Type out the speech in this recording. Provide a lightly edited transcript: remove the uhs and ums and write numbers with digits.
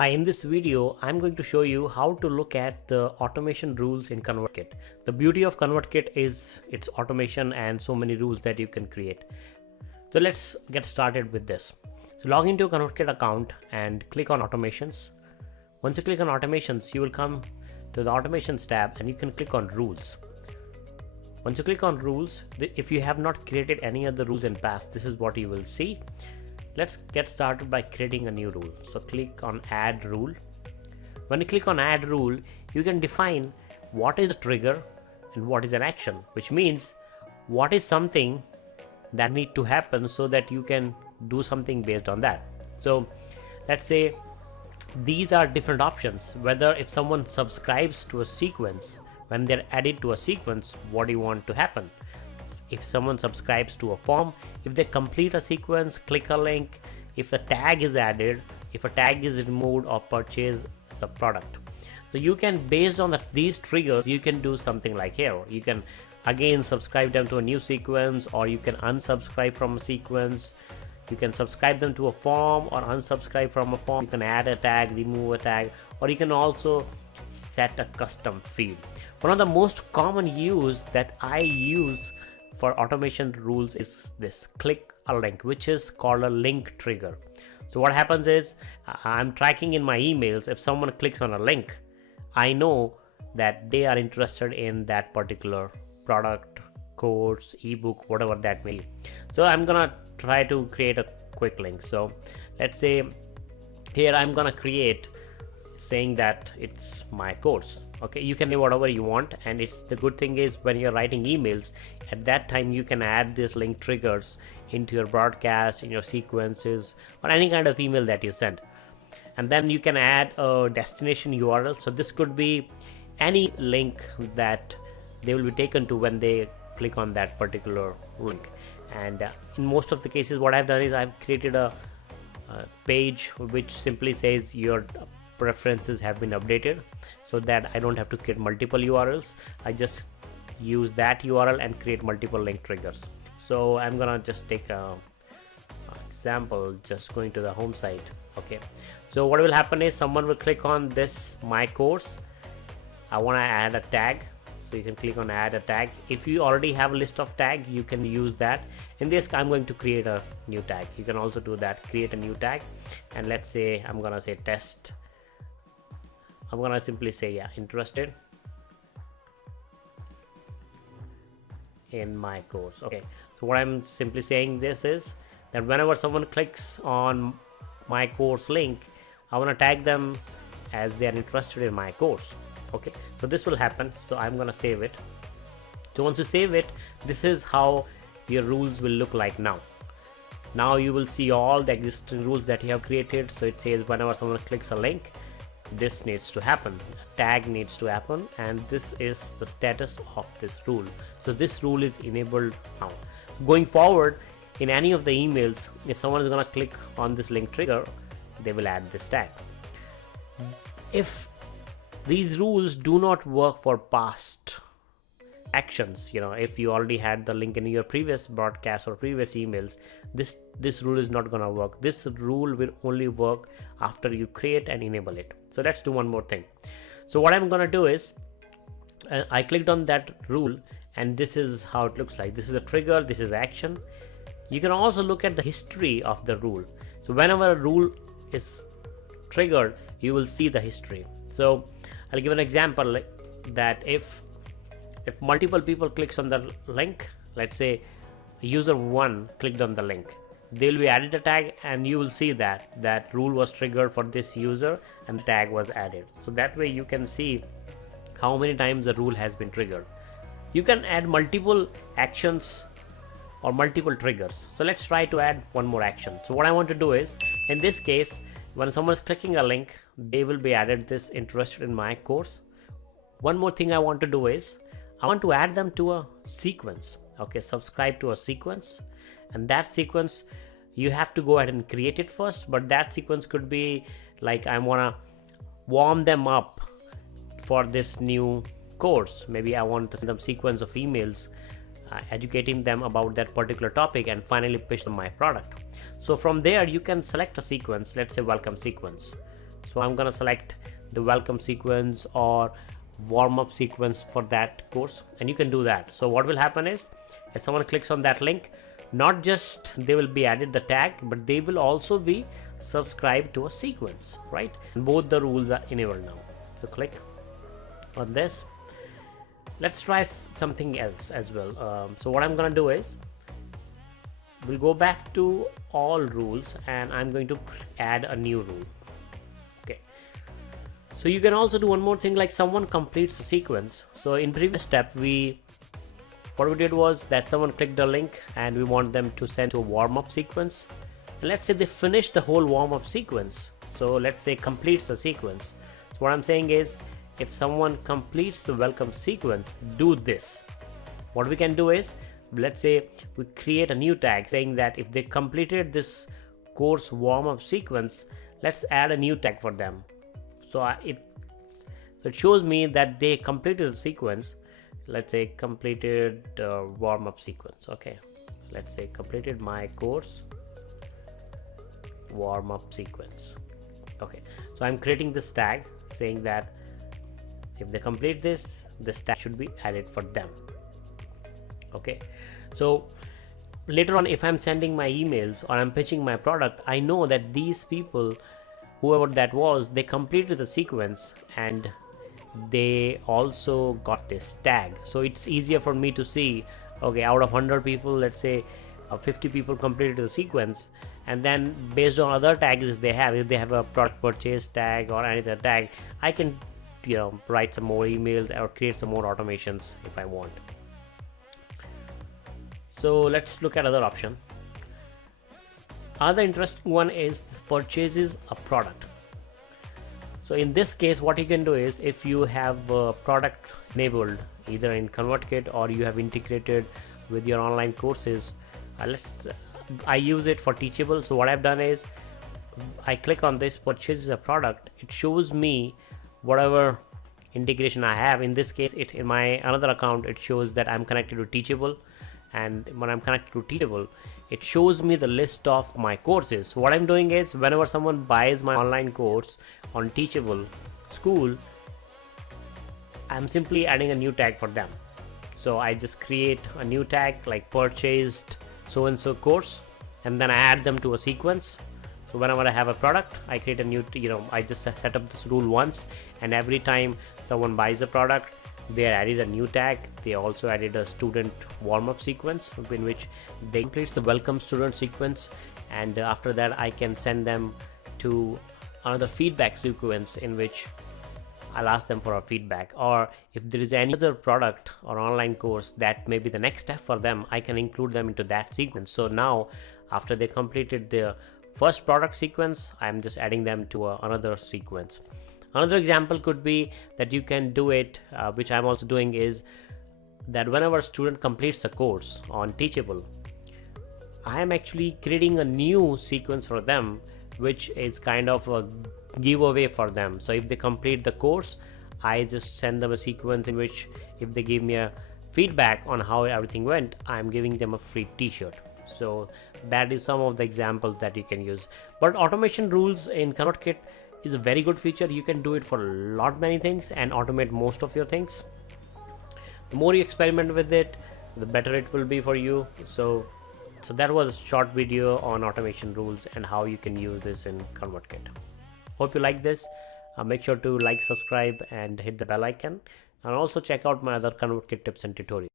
Hi, in this video, I'm going to show you how to look at the automation rules in ConvertKit. The beauty of ConvertKit is its automation and so many rules that you can create. So let's get started with this. So log into a ConvertKit account and click on automations. Once you click on automations, you will come to the automations tab and you can click on rules. Once you click on rules, if you have not created any other rules in past, this is what you will see. Let's get started by creating a new rule. So click on add rule. When you click on add rule, you can define what is a trigger and what is an action, which means what is something that need to happen so that you can do something based on that. So let's say these are different options. Whether if someone subscribes to a sequence, when they're added to a sequence, what do you want to happen? If someone subscribes to a form, if they complete a sequence, click a link, if a tag is added, if a tag is removed or purchase a product. So you can, based on these triggers, you can do something like here. You can again subscribe them to a new sequence, or you can unsubscribe from a sequence. You can subscribe them to a form or unsubscribe from a form. You can add a tag, remove a tag, or you can also set a custom field. One of the most common use that I use for automation rules is this click a link, which is called a link trigger. So what happens is I'm tracking in my emails. If someone clicks on a link, I know that they are interested in that particular product, course, ebook, whatever that may be. So I'm gonna try to create a quick link. So let's say here I'm gonna create saying that it's my course. Okay, you can do whatever you want, and it's the good thing is when you're writing emails, at that time you can add these link triggers into your broadcast, in your sequences, or any kind of email that you send. And then you can add a destination URL. So this could be any link that they will be taken to when they click on that particular link. And in most of the cases, what I've done is I've created a page which simply says your preferences have been updated, so that I don't have to create multiple URLs. I just use that URL and create multiple link triggers. So I'm gonna just take a example, just going to the home site. Okay, so what will happen is someone will click on this my course. I want to add a tag, so you can click on add a tag. If you already have a list of tags, you can use that. In this, I'm going to create a new tag. You can also do that, create a new tag, and let's say I'm gonna say test. I'm gonna simply say interested in my course. Okay, so what I'm simply saying this is that whenever someone clicks on my course link, I want to tag them as they are interested in my course. Okay, so this will happen. So I'm gonna save it. So once you save it, this is how your rules will look like now. Now you will see all the existing rules that you have created. So it says whenever someone clicks a link, this needs to happen, tag needs to happen, and this is the status of this rule. So this rule is enabled now. Going forward, in any of the emails, if someone is going to click on this link trigger, they will add this tag. If these rules do not work for past actions, if you already had the link in your previous broadcast or previous emails, this rule is not going to work. This rule will only work after you create and enable it. So let's do one more thing. So what I'm going to do is I clicked on that rule, and this is how it looks like. This is a trigger, this is action. You can also look at the history of the rule. So whenever a rule is triggered, you will see the history. So I'll give an example that if multiple people clicks on the link, let's say user 1 clicked on the link, they will be added a tag, and you will see that rule was triggered for this user and the tag was added. So that way you can see how many times the rule has been triggered. You can add multiple actions or multiple triggers. So let's try to add one more action. So what I want to do is, in this case, when someone is clicking a link, they will be added this interested in my course. One more thing I want to do is I want to add them to a sequence. Okay, subscribe to a sequence, and that sequence you have to go ahead and create it first, but that sequence could be like I want to warm them up for this new course. Maybe I want to send them sequence of emails educating them about that particular topic, and finally pitch them my product. So from there you can select a sequence, let's say welcome sequence. So I'm gonna select the welcome sequence or warm-up sequence for that course, and you can do that. So what will happen is, if someone clicks on that link, not just they will be added the tag, but they will also be subscribed to a sequence, right? And both the rules are enabled now. So click on this. Let's try something else as well. So what I'm gonna do is, we'll go back to all rules and I'm going to add a new rule. Okay, so you can also do one more thing, like someone completes the sequence. So in previous step, what we did was that someone clicked the link and we want them to send to a warm-up sequence. Let's say they finish the whole warm-up sequence. So let's say completes the sequence. So what I'm saying is, if someone completes the welcome sequence, do this. What we can do is, let's say we create a new tag saying that if they completed this course warm-up sequence, let's add a new tag for them. So it shows me that they completed the sequence. Let's say completed warm-up sequence. Okay, let's say completed my course warm-up sequence. Okay, so I'm creating this tag saying that if they complete this tag should be added for them. Okay, so later on, if I'm sending my emails or I'm pitching my product, I know that these people, whoever that was, they completed the sequence and they also got this tag. So it's easier for me to see, okay, out of 100 people, let's say 50 people completed the sequence, and then based on other tags, if they have a product purchase tag or any other tag, I can write some more emails or create some more automations if I want. So let's look at other option. Another interesting one is purchases a product. So in this case, what you can do is, if you have a product enabled either in ConvertKit or you have integrated with your online courses, I use it for Teachable. So what I've done is, I click on this purchases a product. It shows me whatever integration I have. In this case, in my another account, it shows that I'm connected to Teachable, and when I'm connected to Teachable, it shows me the list of my courses. So what I'm doing is, whenever someone buys my online course on Teachable School, I'm simply adding a new tag for them. So I just create a new tag like purchased so and so course, and then I add them to a sequence. So whenever I have a product, I create a new, I just set up this rule once, and every time someone buys a product, they added a new tag. They also added a student warm-up sequence in which they complete the welcome student sequence, and after that I can send them to another feedback sequence in which I'll ask them for a feedback, or if there is any other product or online course that may be the next step for them, I can include them into that sequence. So now after they completed their first product sequence, I'm just adding them to another sequence. Another example could be that you can do it, which I'm also doing, is that whenever a student completes a course on Teachable, I am actually creating a new sequence for them, which is kind of a giveaway for them. So if they complete the course, I just send them a sequence in which if they give me a feedback on how everything went, I'm giving them a free t-shirt. So that is some of the examples that you can use. But automation rules in ConvertKit is a very good feature. You can do it for many things and automate most of your things. The more you experiment with it, the better it will be for you. So that was a short video on automation rules and how you can use this in ConvertKit. Hope you like this. Make sure to like, subscribe and hit the bell icon, and also check out my other ConvertKit tips and tutorials.